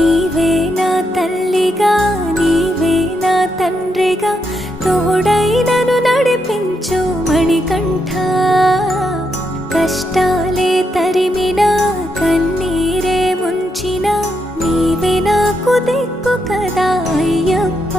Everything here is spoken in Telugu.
నీవే నా తల్లిగా నీవే నా తండ్రిగా తోడై నన్ను నడిపించు మణికంఠ. కష్టాలే తరిమినా కన్నీరే ముంచిన నీవే నాకు దిక్కు కదా అయ్యప్ప.